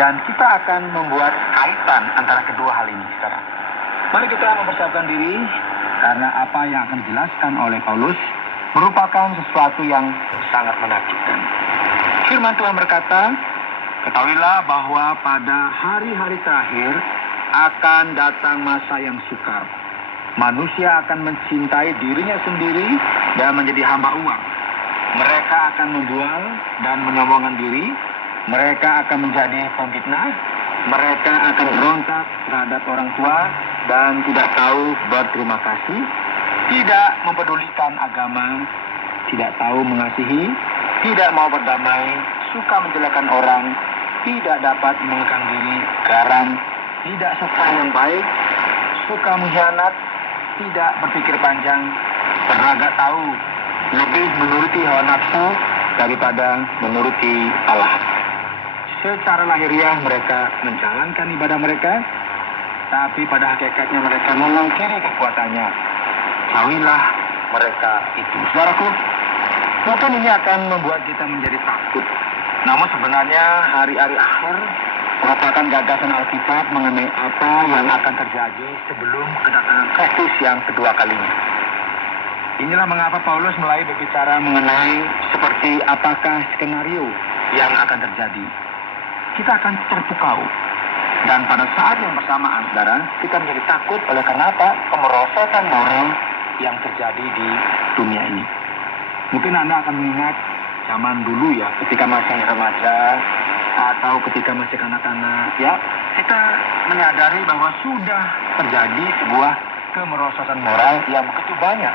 Dan kita akan membuat kaitan antara kedua hal ini sekarang. Mari kita mempersiapkan diri, karena apa yang akan dijelaskan oleh Paulus merupakan sesuatu yang sangat menakjubkan. Firman Tuhan berkata, ketahuilah bahwa pada hari-hari terakhir akan datang masa yang sukar. Manusia akan mencintai dirinya sendiri dan menjadi hamba uang. Mereka akan menjual dan menyombongkan diri. Mereka akan menjadi pemfitnah. Mereka akan berontak terhadap orang tua dan tidak tahu berterima kasih. Tidak mempedulikan agama, tidak tahu mengasihi, tidak mau berdamai, suka menjelekkan orang, tidak dapat mengekang diri, garang, tidak suka yang baik, suka mengkhianat, tidak berpikir panjang, berlagak tahu, lebih menuruti hawa nafsu daripada menuruti Allah. Secara lahiriah mereka menjalankan ibadah mereka, tapi pada hakikatnya mereka memungkiri kekuatannya. Tahuilah mereka itu. Saudaraku, mungkin ini akan membuat kita menjadi takut. Namun sebenarnya hari-hari akhir merupakan gagasan Alkitab mengenai apa yang akan terjadi sebelum kedatangan Kristus yang kedua kalinya. Inilah mengapa Paulus mulai berbicara mengenai seperti apakah skenario yang akan terjadi. Kita akan terpukau. Dan pada saat yang bersamaan, saudara, kita menjadi takut oleh karena apa? Kemerosotan moral yang terjadi di dunia ini. Mungkin Anda akan mengingat zaman dulu ya, ketika masih remaja atau ketika masih kanak-kanak, ya, kita menyadari bahwa sudah terjadi sebuah kemerosotan moral yang begitu banyak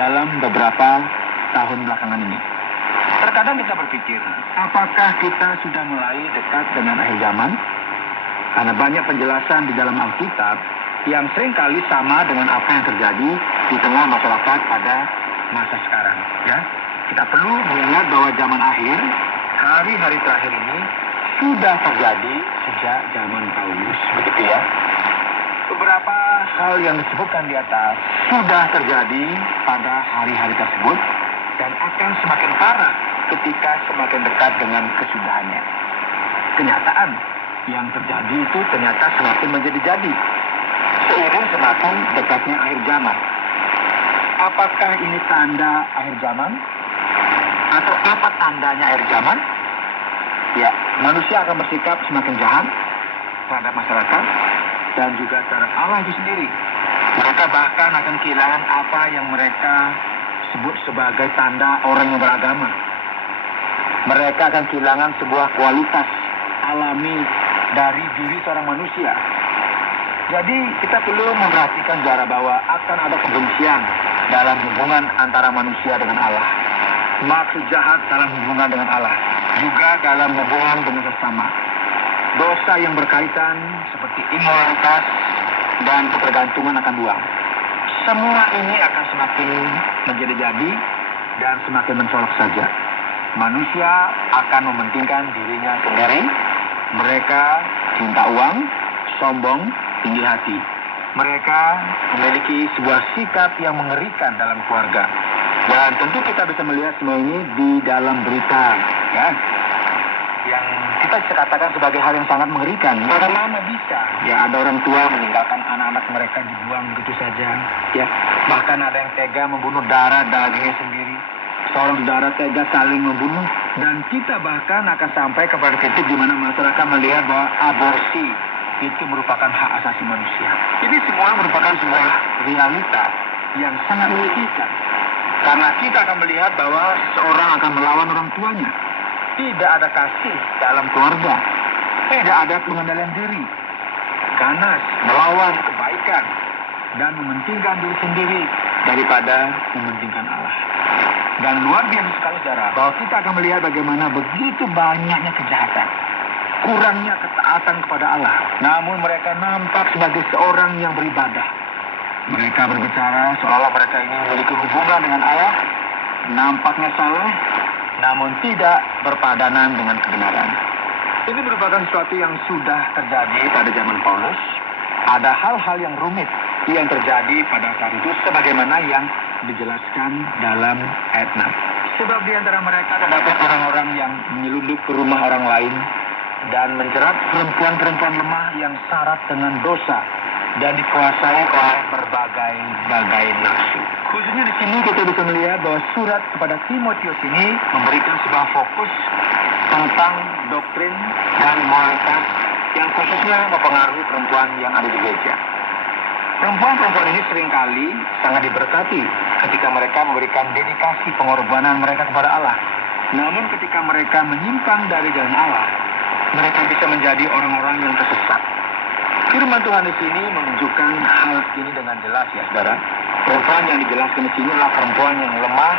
dalam beberapa tahun belakangan ini. Terkadang kita berpikir, apakah kita sudah mulai dekat dengan akhir zaman? Karena banyak penjelasan di dalam Alkitab yang seringkali sama dengan apa yang terjadi di tengah masyarakat pada masa sekarang. Ya, kita perlu mengingat bahwa zaman akhir, hari-hari terakhir ini sudah terjadi sejak zaman Paulus, begitu ya. Beberapa hal yang disebutkan di atas sudah terjadi pada hari-hari tersebut dan akan semakin parah ketika semakin dekat dengan kesudahannya. Kenyataan yang terjadi itu ternyata semakin menjadi-jadi seiring semakin dekatnya akhir zaman. Apakah ini tanda akhir zaman? Atau apa tandanya akhir zaman? Ya, manusia akan bersikap semakin jahat terhadap masyarakat dan juga terhadap Allah itu sendiri. Mereka bahkan akan kehilangan apa yang mereka sebut sebagai tanda orang yang beragama. Mereka akan kehilangan sebuah kualitas alami dari diri seorang manusia. Jadi kita perlu memperhatikan sejarah bahwa akan ada kebencian dalam hubungan antara manusia dengan Allah. Maksud jahat dalam hubungan dengan Allah, juga dalam hubungan dengan sesama. Dosa yang berkaitan seperti imoralitas dan ketergantungan akan uang. Semua ini akan semakin menjadi-jadi dan semakin mencolok saja. Manusia akan mementingkan dirinya sendiri. Mereka cinta uang, sombong, tinggi hati. Mereka memiliki sebuah sikap yang mengerikan dalam keluarga. Dan tentu kita bisa melihat semua ini di dalam berita, ya, yang kita bisa katakan sebagai hal yang sangat mengerikan. Bagaimana bisa? Ya, ada orang tua meninggalkan anak-anak mereka dibuang begitu saja. Ya, bahkan ada yang tega membunuh darah dagingnya sendiri. Seorang saudara tega saling membunuh, dan kita bahkan akan sampai kepada titik di mana masyarakat melihat bahwa aborsi itu merupakan hak asasi manusia. Ini semua merupakan sebuah realita yang sangat menyedihkan. Karena kita akan melihat bahwa seorang akan melawan orang tuanya. Tidak ada kasih dalam keluarga. Tidak ada pengendalian diri. Ganas, melawan kebaikan, dan mementingkan diri sendiri daripada mementingkan Allah. Dan luar biasa sekali, saudara, bahwa kita akan melihat bagaimana begitu banyaknya kejahatan, kurangnya ketaatan kepada Allah. Namun mereka nampak sebagai seorang yang beribadah. Mereka berbicara seolah mereka ini memiliki hubungan dengan Allah, nampaknya saleh, namun tidak berpadanan dengan kebenaran. Ini merupakan sesuatu yang sudah terjadi pada zaman Paulus. Ada hal-hal yang rumit yang terjadi pada saat itu sebagaimana yang dijelaskan dalam ayat 6. Sebab di antara mereka terdapat orang-orang yang menyelundup ke rumah orang lain dan menjerat perempuan-perempuan lemah yang syarat dengan dosa dan dikuasai oleh berbagai nafsu. Khususnya di sini kita bisa melihat bahwa surat kepada Timotius ini memberikan sebuah fokus tentang doktrin dan moralitas yang khususnya mempengaruhi perempuan yang ada di gereja. Perempuan-perempuan ini seringkali sangat diberkati ketika mereka memberikan dedikasi pengorbanan mereka kepada Allah. Namun ketika mereka menyimpang dari jalan Allah, mereka bisa menjadi orang-orang yang tersesat. Firman Tuhan di sini menunjukkan hal ini dengan jelas ya saudara. Perempuan yang dijelaskan di sini adalah perempuan yang lemah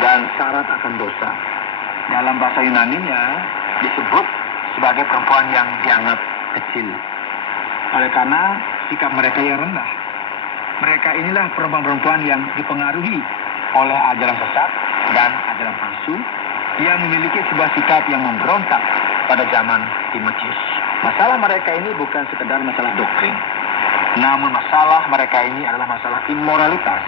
dan syarat akan dosa. Dalam bahasa Yunaninya disebut sebagai perempuan yang dianggap kecil. Oleh karena sikap mereka yang rendah. Mereka inilah perempuan-perempuan yang dipengaruhi oleh ajaran sesat dan ajaran palsu yang memiliki sebuah sikap yang memberontak pada zaman Timotius. Masalah mereka ini bukan sekedar masalah doktrin, namun masalah mereka ini adalah masalah immoralitas,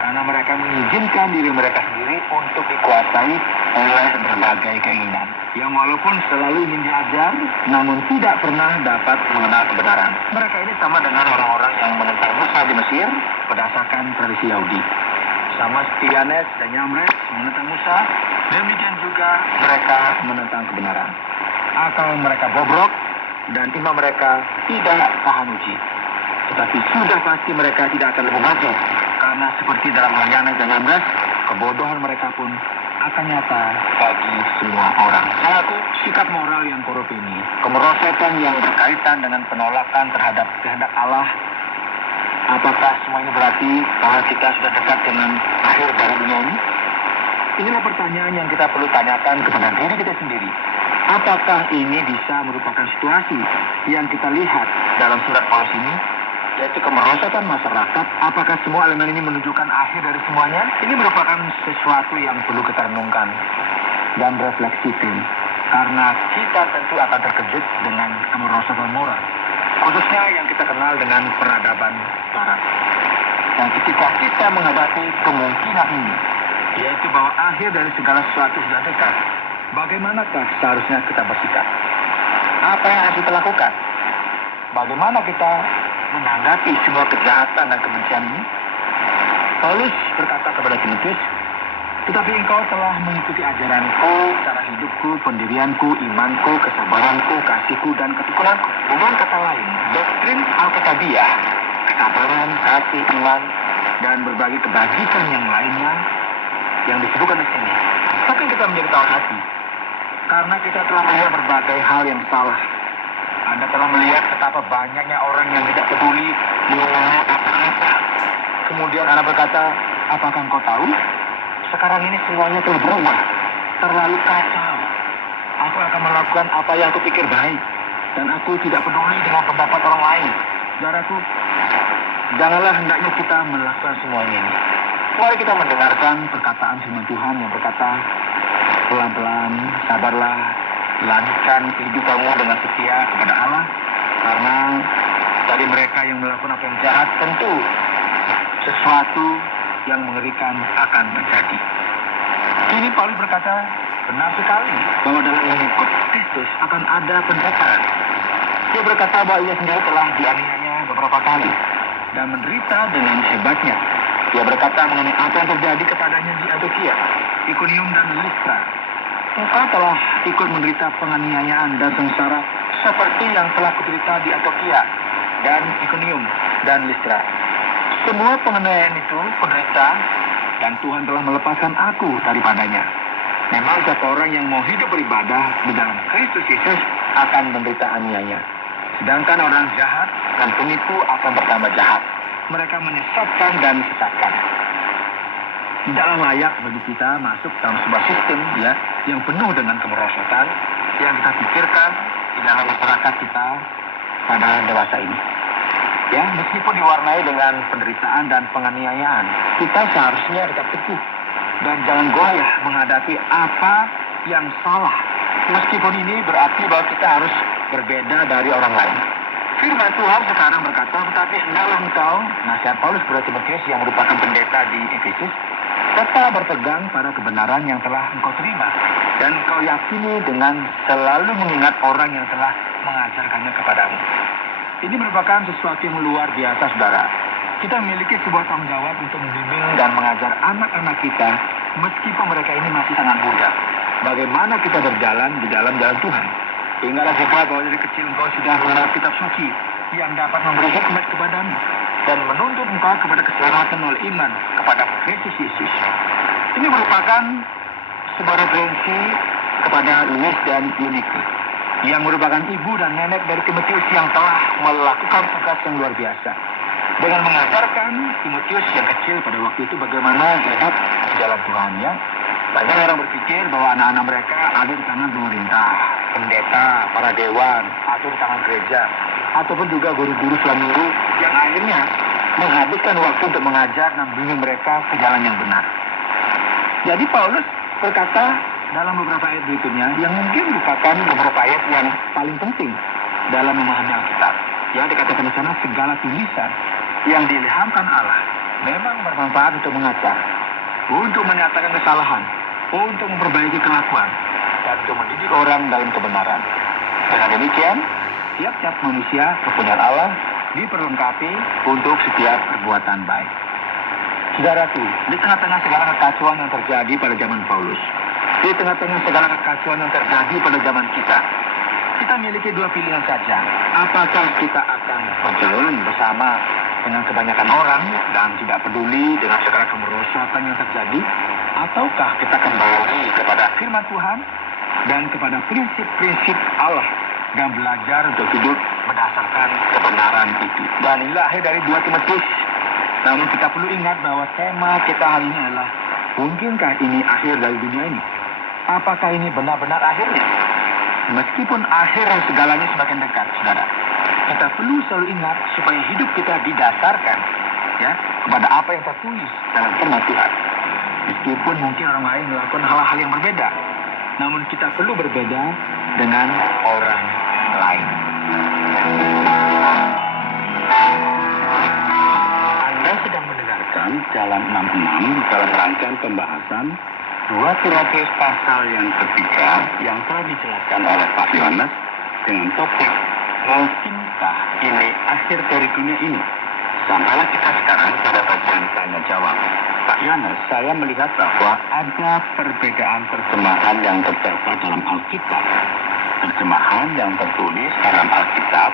karena mereka mengizinkan diri mereka sendiri untuk dikuasai oleh berbagai keinginan yang walaupun selalu ingin diajar, namun tidak pernah dapat mengenal kebenaran. Mereka ini sama dengan orang-orang yang menentang Musa di Mesir berdasarkan tradisi Yahudi. Sama seperti Yanes dan Yamres menentang Musa, demikian juga mereka menentang kebenaran. Akal mereka bobrok dan iman mereka tidak tahan uji. Tetapi sudah pasti mereka tidak akan lebih maju, karena seperti dalam Yanes dan Yamres, kebodohan mereka pun akan nyata bagi semua orang. Satu, sikap moral yang korup ini, kemerosotan yang berkaitan dengan penolakan terhadap kehendak Allah. Apakah semua ini berarti bahwa kita sudah dekat dengan akhir dari dunia ini? Inilah pertanyaan yang kita perlu tanyakan kepada diri kita sendiri. Apakah ini bisa merupakan situasi yang kita lihat dalam surat Paulus ini, yaitu kemerosotan masyarakat? Apakah semua elemen ini menunjukkan akhir dari semuanya? Ini merupakan sesuatu yang perlu kita renungkan dan refleksikan, karena kita tentu akan terkejut dengan kemerosotan moral, khususnya yang kita kenal dengan peradaban barat. Dan ketika kita menghadapi kemungkinan ini, yaitu bahwa akhir dari segala sesuatu sudah dekat, bagaimanakah seharusnya kita bersikap? Apa yang harus kita lakukan? Bagaimana kita menanggapi semua kejahatan dan kebencian ini? Paulus berkata kepada Timotius, tetapi engkau telah mengikuti ajaranku, cara hidupku, pendirianku, imanku, kesabaranku, kasihku, dan ketekunanku. Dengan kata lain, doktrin Alkitabiah, kesabaran, kasih, iman, dan berbagai kebajikan yang lainnya yang disebutkan di sini. Tapi kita menjadi tahu hati, karena kita telah melihat berbagai hal yang salah. Anda telah melihat betapa banyaknya orang yang tidak peduli mengenai apa-apa. Kemudian Anda berkata, apakah engkau tahu? Sekarang ini semuanya telah berubah, terlalu kacau. Aku akan melakukan apa yang kupikir baik, dan aku tidak peduli dengan pendapat orang lain. Saudaraku, janganlah hendaknya kita melakukan semuanya ini. Mari kita mendengarkan perkataan firman Tuhan yang berkata, pelan-pelan, sabarlah, lanjutkan kehidupanmu dengan setia kepada Allah, karena dari mereka yang melakukan apa yang jahat, tentu sesuatu yang mengerikan akan terjadi. Kini Paulus berkata, benar sekali bahwa dalam mengikut Kristus akan ada penderitaan. Dia berkata bahwa ia sendiri telah dianiaya beberapa kali dan menderita dengan hebatnya. Dia berkata mengenai apa yang terjadi kepadanya di Antiokhia, Ikonium dan Listra. Engkau telah ikut menderita penganiayaan dan sengsara seperti yang telah kuderita di Antiokhia dan Ikonium dan Listra. Semua penganiayaan itu kuderita dan Tuhan telah melepaskan aku daripadanya. Memang siapa orang yang mau hidup beribadah di dalam Kristus Yesus akan menderita aniaya. Sedangkan orang jahat dan penipu akan bertambah jahat. Mereka menyesatkan dan sesatkan. Tidaklah layak bagi kita masuk dalam sebuah sistem yang penuh dengan kemerosotan yang kita pikirkan di dalam masyarakat kita pada dewasa ini. Ya, meskipun diwarnai dengan penderitaan dan penganiayaan, kita seharusnya tetap teguh dan jangan goyah menghadapi apa yang salah. Meskipun ini berarti bahwa kita harus berbeda dari orang lain. Firman Tuhan sekarang berkata, tetapi hendaklah engkau, nasihat Paulus kepada Timotius yang merupakan pendeta di Efesus, Tetap berpegang pada kebenaran yang telah engkau terima. Dan engkau yakini dengan selalu mengingat orang yang telah mengajarkannya kepadamu. Ini merupakan sesuatu yang luar biasa, saudara. Kita memiliki sebuah tanggung jawab untuk membimbing dan mengajar anak-anak kita meskipun mereka ini masih sangat muda. Bagaimana kita berjalan di dalam jalan Tuhan. Ingatlah sebab bahwa dari kecil engkau sudah mengenal kitab suci yang dapat memberi hikmat kepadamu dan menuntut engkau kepada keselamatan oleh iman kepada Kristus Yesus. Ini merupakan sebuah referensi kepada Louis dan Eunice yang merupakan ibu dan nenek dari Timotius yang telah melakukan tugas yang luar biasa dengan mengajarkan Timotius yang kecil pada waktu itu bagaimana hidup di jalan Tuhan, ya. Banyak orang berpikir bahwa anak-anak mereka ada di tangan pemerintah, pendeta, para dewan, atau di tangan gereja, ataupun juga guru-guru Selamuru yang akhirnya menghabiskan waktu untuk mengajar dan membimbing mereka ke jalan yang benar. Jadi Paulus berkata dalam beberapa ayat berikutnya yang mungkin merupakan beberapa ayat yang paling penting dalam memahami Alkitab. Ya, dikatakan di sana segala tulisan yang diilhamkan Allah memang bermanfaat untuk mengajar, untuk menyatakan kesalahan, untuk memperbaiki kelakuan, dan untuk mendidik orang dalam kebenaran. Dengan demikian, tiap-tiap manusia kepunyaan Allah diperlengkapi untuk setiap perbuatan baik. Saudaraku, di tengah-tengah segala kekacauan yang terjadi pada zaman Paulus, di tengah-tengah segala kekacauan yang terjadi pada zaman kita memiliki dua pilihan saja. Apakah kita akan berjalan bersama dengan kebanyakan orang dan tidak peduli dengan segala kemerosotan yang terjadi, ataukah kita kembali kepada firman Tuhan dan kepada prinsip-prinsip Allah dan belajar untuk hidup berdasarkan kebenaran itu. Dan inilah akhir dari 2 Timotius. Namun kita perlu ingat bahwa tema kita hari ini adalah, mungkinkah ini akhir dari dunia ini? Apakah ini benar-benar akhirnya? Meskipun akhir segalanya semakin dekat, saudara, kita perlu selalu ingat supaya hidup kita didasarkan, ya, kepada apa yang tertulis dalam firman Tuhan. Meskipun mungkin orang lain melakukan hal-hal yang berbeda, namun kita perlu berbeda dengan orang lain. Anda sedang mendengarkan Jalan 66 dalam rangkaian pembahasan 2 Timotius pasal yang ketiga yang telah dijelaskan oleh Pak Yohanes dengan topik mungkinkah ini akhir dari dunia ini. Sampailah kita sekarang pada bagian tanya jawab. Pak Yohanes, saya melihat bahwa ada perbedaan terjemahan yang terdapat dalam Alkitab. Terjemahan yang tertulis dalam Alkitab